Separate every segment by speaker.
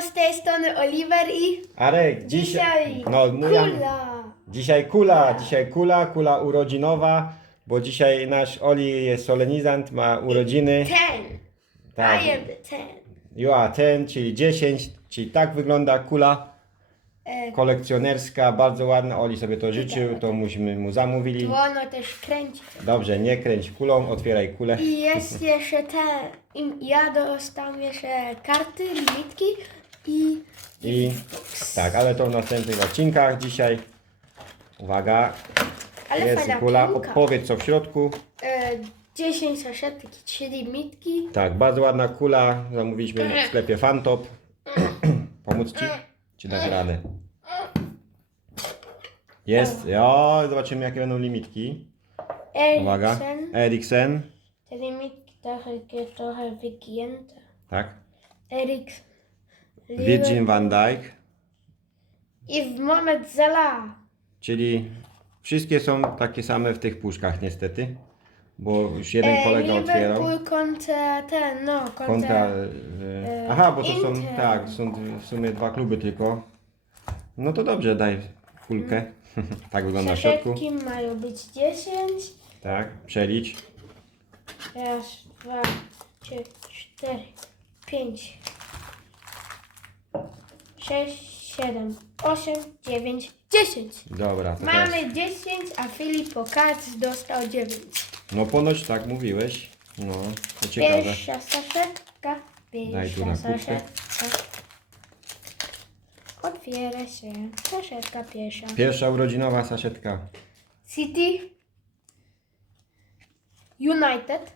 Speaker 1: Z tej strony Oliver i Arek, dzisiaj. dzisiaj No, mówię. kula.
Speaker 2: Dzisiaj kula, dzisiaj kula, kula urodzinowa, bo dzisiaj nasz Oli jest solenizant, ma urodziny.
Speaker 1: Ten. Tak. I am the ten.
Speaker 2: You are 10, czyli 10, czyli tak wygląda kula E, kolekcjonerska, bardzo ładna. Oli sobie to życzył, to musimy mu zamówili.
Speaker 1: to ono też kręci.
Speaker 2: Dobrze, nie kręć kulą, otwieraj kulę.
Speaker 1: I jest jeszcze ten. Ja dostałem jeszcze karty, limitki i
Speaker 2: I tak, ale to w następnych odcinkach dzisiaj. Uwaga, ale jest fajna kula. piłka. Co w środku.
Speaker 1: E, 10 saszetek i 3 limitki.
Speaker 2: Tak, bardzo ładna kula. Zamówiliśmy w sklepie Fantop. Pomóc ci? Czy dasz radę? Jest. Jo, zobaczymy jakie będą limitki. Uwaga. Eriksen. Eriksen.
Speaker 1: Te limitki trochę, trochę wygięte. Tak. Eriksen.
Speaker 2: Virgin van Dijk.
Speaker 1: I w moment Zala.
Speaker 2: Czyli wszystkie są takie same w tych puszkach niestety. Bo już jeden E, kolega otwierał. Liverpool
Speaker 1: kontra ten, no, kontra... Kontra. E,
Speaker 2: aha, bo to są. Inter. Tak, są w sumie dwa kluby tylko. No to dobrze, daj kulkę. tak wygląda w środku.
Speaker 1: Saszetki mają być 10.
Speaker 2: Tak, przelicz.
Speaker 1: Raz, dwa, trzy, cztery, pięć, sześć, siedem, osiem, dziewięć, dziesięć. Dobra, to teraz. Mamy 10, a Filip Pokac dostał 9.
Speaker 2: No ponoć tak mówiłeś. No, to ciekawe.
Speaker 1: Pierwsza saszetka, Daj tu pierwsza na kubkę. saszetka. Otwiera się saszetka pierwsza.
Speaker 2: Pierwsza urodzinowa saszetka.
Speaker 1: City, United,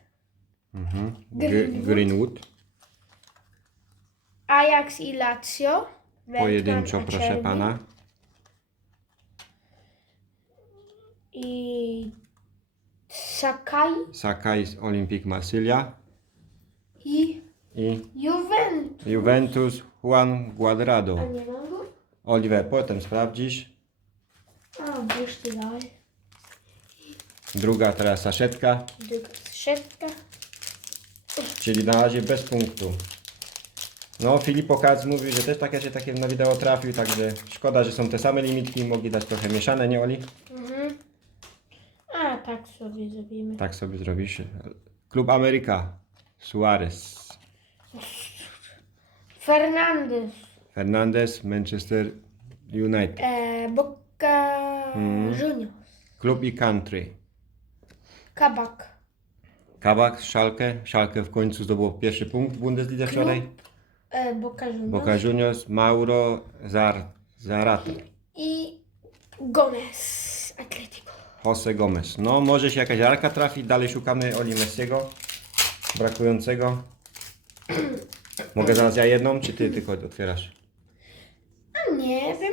Speaker 2: Mhm. Greenwood. Gr- Greenwood.
Speaker 1: Ajax i Lazio.
Speaker 2: Pojedynczo, proszę Acerbi. pana.
Speaker 1: I Sakai
Speaker 2: Sakai z Olympique Marsylia.
Speaker 1: i I Juventus. Juventus
Speaker 2: Juan Guadrado. A nie mam go? Oliver, potem sprawdzisz.
Speaker 1: A, wiesz ty dalej.
Speaker 2: Druga teraz saszetka,
Speaker 1: Druga saszetka.
Speaker 2: czyli na razie bez punktu. No, Filip Okac mówił, że też takie się takie na wideo trafił, także szkoda, że są te same limitki, mogli dać trochę mieszane, nie Oli?
Speaker 1: Mhm. A, tak sobie zrobimy.
Speaker 2: Tak sobie zrobisz. Klub Ameryka. Suarez.
Speaker 1: Fernandez.
Speaker 2: Fernandez, Manchester United.
Speaker 1: E, Boca Mhm. Juniors.
Speaker 2: Klub i country. Kabak. Kabak, Schalke. Schalke w końcu zdobyło pierwszy punkt w Bundeslidze wczoraj.
Speaker 1: E, Boca Juniors. Boca Juniors,
Speaker 2: Mauro Zar, Zarate.
Speaker 1: I Gomez. Atletico.
Speaker 2: Jose Gomez. No, może się jakaś arka trafi. Dalej szukamy Oli Messiego. Brakującego. Mogę zaraz ja jedną, czy ty tylko otwierasz?
Speaker 1: A nie wiem.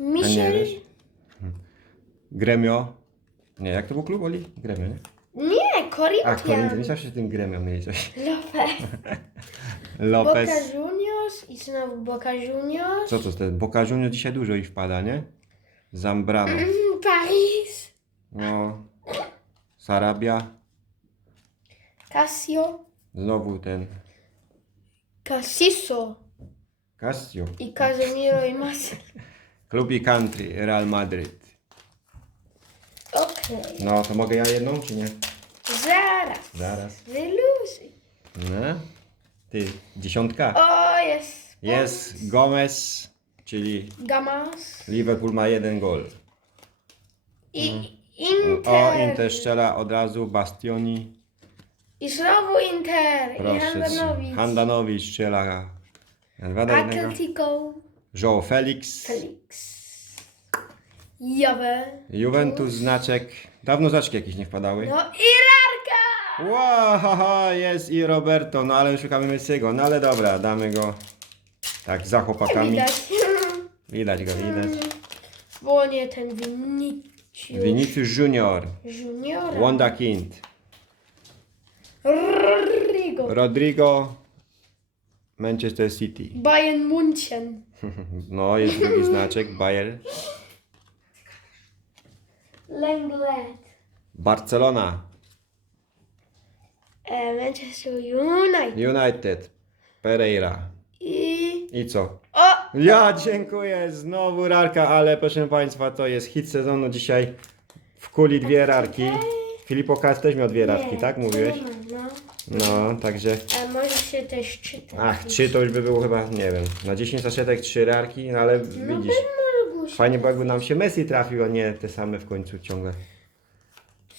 Speaker 1: A nie Michel. wiesz?
Speaker 2: Gremio. Nie, jak to był klub Oli? Gremio, nie?
Speaker 1: Nie, A, Corinthians. Corinthians.
Speaker 2: Zawsze w tym Gremio mieli coś.
Speaker 1: Lopez.
Speaker 2: Lopez. Boca
Speaker 1: Juniors i znowu Boca Juniors.
Speaker 2: Co to jest? Boca Juniors dzisiaj dużo ich wpada, nie? Zambrano. Mm,
Speaker 1: Paris.
Speaker 2: No. Sarabia.
Speaker 1: Casio.
Speaker 2: Znowu ten.
Speaker 1: Casiso. Casio. I Casemiro i Mas.
Speaker 2: Klub i country. Real Madrid.
Speaker 1: Okej.
Speaker 2: No, to mogę ja jedną, czy nie? Zaraz. Zaraz.
Speaker 1: Wyluzuj.
Speaker 2: No. Ty, dziesiątka.
Speaker 1: O, jest.
Speaker 2: Jest Gomez, czyli Gamas. Liverpool ma jeden gol.
Speaker 1: I Inter. O, Inter
Speaker 2: strzela od razu, Bastioni.
Speaker 1: I znowu Inter. I Proszę. Handanowic.
Speaker 2: Handanowicz strzela. Dwa do jednego.
Speaker 1: Atletico.
Speaker 2: Joe Felix.
Speaker 1: Felix. Jawe.
Speaker 2: Juventus znaczek. Dawno znaczki jakieś nie wpadały. No i Rarka. Wow, haha, jest i Roberto, no ale szukamy Messiego. No ale dobra, damy go tak za chłopakami. Widać. Widać go, widać.
Speaker 1: Bo nie ten Vinicius
Speaker 2: Vinicius Junior,
Speaker 1: Junior.
Speaker 2: Wonderkind,
Speaker 1: Rodrigo.
Speaker 2: Rodrigo, Manchester City.
Speaker 1: Bayern München.
Speaker 2: No, jest drugi znaczek, Bayer.
Speaker 1: Lenglet.
Speaker 2: Barcelona,
Speaker 1: E, Manchester United.
Speaker 2: United, Pereira.
Speaker 1: I I co? O!
Speaker 2: Ja dziękuję, znowu rarka, ale proszę Państwa, to jest hit sezonu dzisiaj. W kuli dwie rarki. Filipokas też miał dwie rarki, tak mówiłeś? No. No, także...
Speaker 1: A może się też czyta.
Speaker 2: Ach, trzy to już by było chyba, nie wiem, na 10 saszetek trzy rarki, no ale No widzisz. się Fajnie było jakby nam się Messi trafił, a nie te same w końcu ciągle.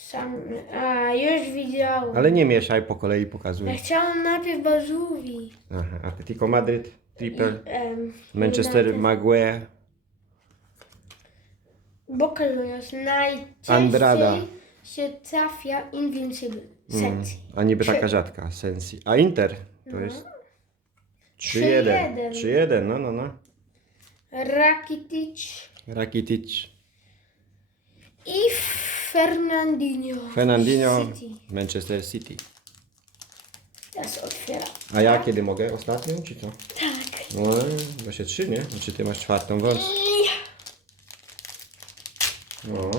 Speaker 1: Sam... A, już widziałam.
Speaker 2: Ale nie mieszaj, po kolei Ja pokazuj.
Speaker 1: chciałam najpierw Bazuwi.
Speaker 2: Aha, Atletico Madryt, Triple, Um, Manchester Maguire,
Speaker 1: Bocalunas najczęściej Andrada. się trafia Invincible. mm, Sensi.
Speaker 2: a niby Trzy. taka rzadka, Sensi. A Inter to jest 3-1. 3-1. 3-1, no, no, no.
Speaker 1: Rakitic
Speaker 2: Rakitic, i
Speaker 1: Fernandinho.
Speaker 2: Fernandinho, City. Manchester City.
Speaker 1: Teraz otwieram.
Speaker 2: A ja kiedy mogę? Ostatnią, czy co?
Speaker 1: Tak.
Speaker 2: No, właśnie trzy, nie? Czy ty masz czwartą wersję? No.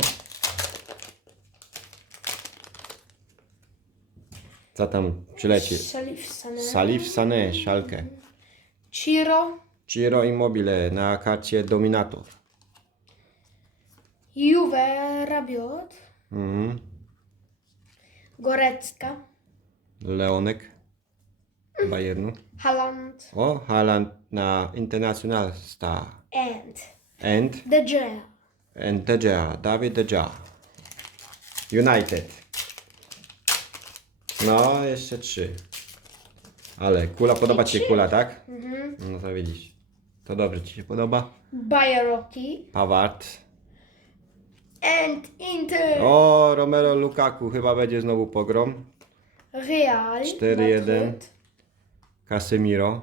Speaker 2: Co tam przyleci?
Speaker 1: Salif Sané.
Speaker 2: Salif Sané, Szalkę.
Speaker 1: Ciro.
Speaker 2: Ciro Immobile na karcie Dominator.
Speaker 1: Juve Rabiot. Mhm. Gorecka.
Speaker 2: Leonek. Bayernu.
Speaker 1: Haaland.
Speaker 2: O, Haaland na International Star. And And, De Gea. and De Gea, David De Gea. United. No, jeszcze trzy. Ale kula, podoba Ci się kula, tak? Mhm. No to widzisz. To dobrze Ci się podoba.
Speaker 1: Bayeroki. Pawart. And Inter.
Speaker 2: O, Romero Lukaku, chyba będzie znowu pogrom.
Speaker 1: Real.
Speaker 2: 4-1. Madryt. Casemiro.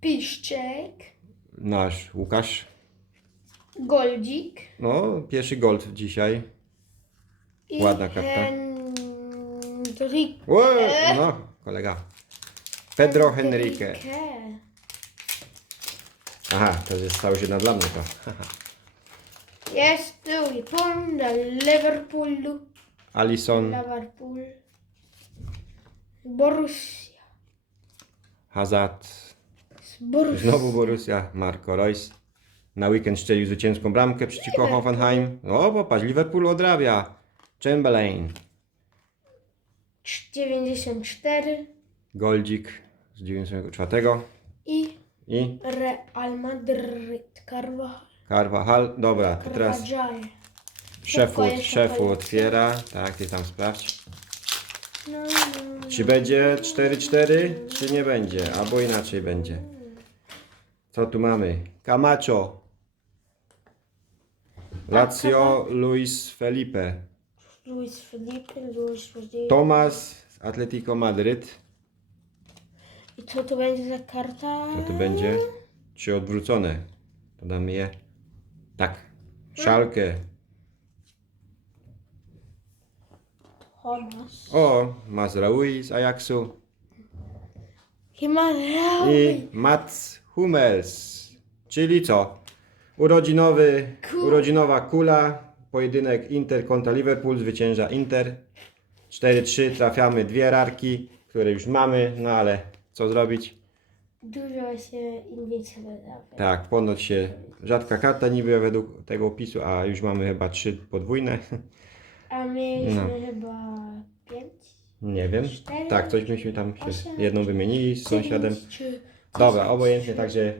Speaker 1: Piszczek.
Speaker 2: Nasz Łukasz.
Speaker 1: Goldzik.
Speaker 2: No, pierwszy gold dzisiaj. I Ładna karta. Henryk. O, no, kolega. Pedro Henrique. Aha, to jest stało się na dla mnie to. Haha.
Speaker 1: Jest punkt dla Liverpoolu. Alison, Liverpool. Borussia.
Speaker 2: Hazard. Z Borussia. Znowu Borussia, Marco Reus. Na weekend strzelił zwycięską bramkę przeciwko Hoffenheim. O, popatrz, Liverpool odrabia. Chamberlain.
Speaker 1: 94
Speaker 2: Goldzik z 94.
Speaker 1: i I Real Madryt. Carvajal.
Speaker 2: Carvajal. Dobra, to teraz Sheffield kolekcja. otwiera. Tak, ty tam sprawdź. No, no, Czy będzie 4-4, czy nie będzie? Albo inaczej będzie. Co tu mamy? Camacho. Lazio, Luis Felipe.
Speaker 1: Luis Felipe, Luis Felipe.
Speaker 2: Tomas z Atletico Madryt.
Speaker 1: I co to będzie za karta? No
Speaker 2: to będzie czy odwrócone. To damy je tak. Szalkę.
Speaker 1: Thomas.
Speaker 2: O, Mazraoui z Ajaxu. I Mats Hummels. Czyli co? Urodzinowy, urodzinowa kula. Pojedynek Inter kontra Liverpool. Zwycięża Inter. 4-3. Trafiamy dwie rarki, które już mamy. No ale co zrobić?
Speaker 1: Dużo się Invincible daje.
Speaker 2: Tak, ponoć się rzadka karta niby według tego opisu, a już mamy chyba trzy podwójne.
Speaker 1: A mieliśmy No. chyba pięć?
Speaker 2: Nie wiem. Cztery? Tak, coś myśmy tam się Osiem? jedną wymienili z sąsiadem. Dziewięć czy Dobra, dziesięć? obojętnie, także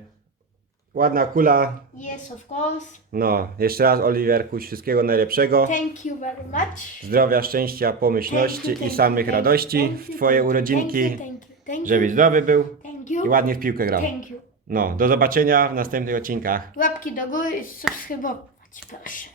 Speaker 2: ładna kula.
Speaker 1: Yes, of course.
Speaker 2: No, jeszcze raz Oliwierku, wszystkiego najlepszego.
Speaker 1: Thank you very much.
Speaker 2: Zdrowia, szczęścia, pomyślności Thank you, i thank samych you, radości thank w you, Twoje thank you, urodzinki, Thank you, thank you, thank you. żebyś zdrowy był Thank i you. ładnie w piłkę grał. Thank you. No, do zobaczenia w następnych odcinkach.
Speaker 1: Łapki do góry i subskrybować, proszę.